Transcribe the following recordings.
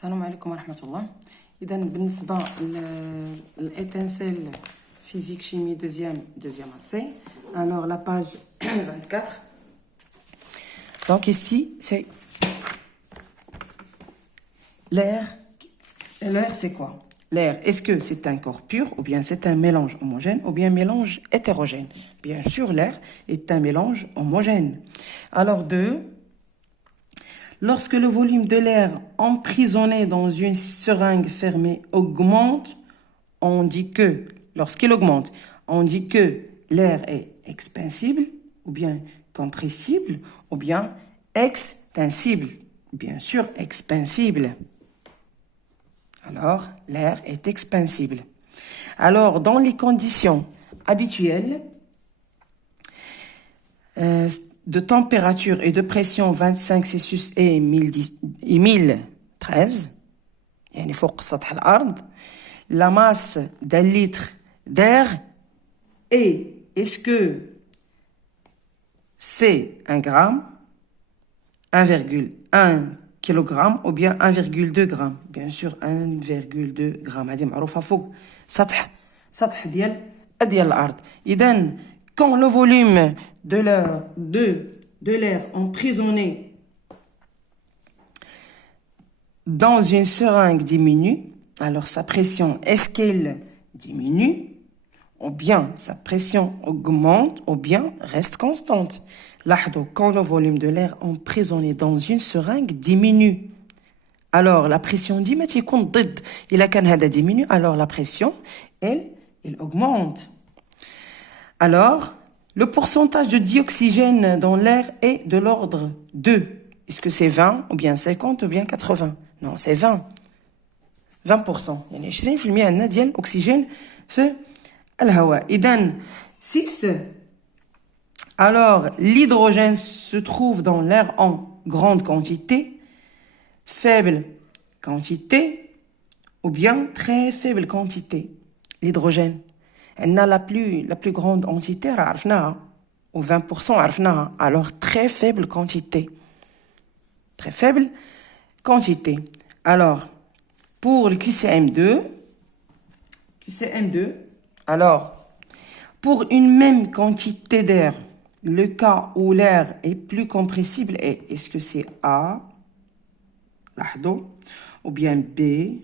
السلام عليكم ورحمة الله. إذا بالنسبة l'étincelle physique chimie deuxième essai, alors la page 24. Donc ici c'est l'air. L'air c'est quoi? L'air, est-ce que c'est un corps pur ou bien c'est un mélange homogène ou bien un mélange hétérogène? Bien sûr, l'air est un mélange homogène. Alors lorsque le volume de l'air emprisonné dans une seringue fermée augmente, on dit que, lorsqu'il augmente, on dit que l'air est expansible ou bien compressible ou bien extensible. Bien sûr, expansible. Alors, l'air est expansible. Alors, dans les conditions habituelles de température et de pression 25 Celsius et 1013, يعني فوق سطح الأرض, la masse d'un litre d'air est-ce que c'est 1 gramme, 1,1 kilogramme ou bien 1,2 gramme? Bien sûr 1,2 gramme. هذه معروفة فوق سطح ديال الأرض. إذن quand le volume de l'air emprisonné dans une seringue diminue, alors sa pression, est-ce qu'elle diminue ou bien sa pression augmente ou bien reste constante? لاحظوا, quand le volume de l'air emprisonné dans une seringue diminue, alors la pression ديما تيكون ضد. إلا كان هذا diminue, alors la pression elle augmente. Alors le pourcentage de dioxygène dans l'air est de l'ordre de, est-ce que c'est 20 ou bien 50 ou bien 80? Non, c'est 20%. يعني 20% عندنا ديال الأكسجين في الهواء. إذن 6. Alors, l'hydrogène se trouve dans l'air en grande quantité, faible quantité ou bien très faible quantité. L'hydrogène, elle a la plus grande quantité, ou 20%, عرفناها. Alors, très faible quantité. Très faible quantité. Alors, pour le QCM2, alors, pour une même quantité d'air, le cas où l'air est plus compressible est-ce que c'est A, ou bien B,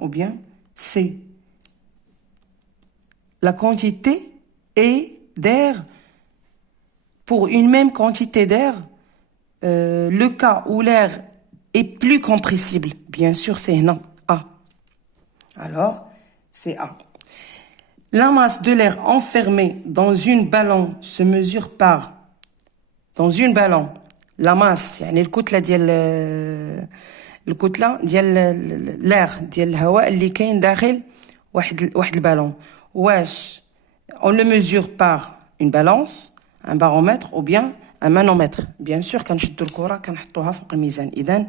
ou bien C? La quantité est d'air, pour une même quantité d'air, le cas où l'air est plus compressible, bien sûr c'est non, A. Alors, c'est A. La masse de l'air enfermée dans une ballon se mesure par, dans une ballon, la masse, يعني الكتلة ديال l'air ديال الهواء اللي كاين داخل واحد البالون. واش on le mesure par une balance, un baromètre ou bien un manomètre? Bien sûr كنشدوا الكرة كنحطوها فوق الميزان. إذن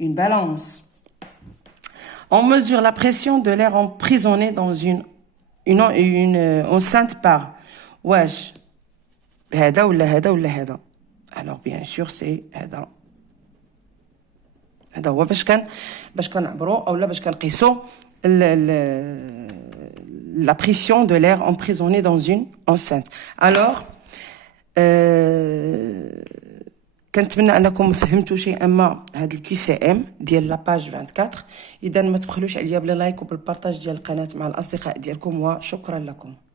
une balance. On mesure la pression de l'air emprisonné dans une enceinte par واش هذا ولا هذا ولا هذا؟ alors bien sûr c'est هذا هو باش كنعبروا اولا باش كنقيسوا la pression de l'air emprisonné dans une enceinte. alors كنتمنى انكم فهمتوا شيئا ما هذا الكي سي ام ديال لاباج 24. اذا ما تبخلوش عليا بلا لايك وبالبارطاج ديال القناه مع الاصدقاء ديالكم، وشكرا لكم.